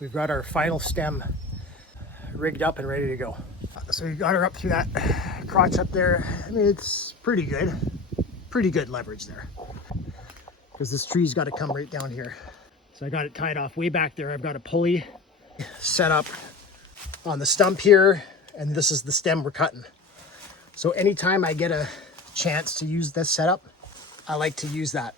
we've got our final stem rigged up and ready to go. So we got her up through that crotch up there. I mean, it's pretty good leverage there, because this tree's got to come right down here. So I got it tied off way back there. I've got a pulley set up on the stump here, and this is the stem we're cutting. So anytime I get a chance to use this setup, I like to use that.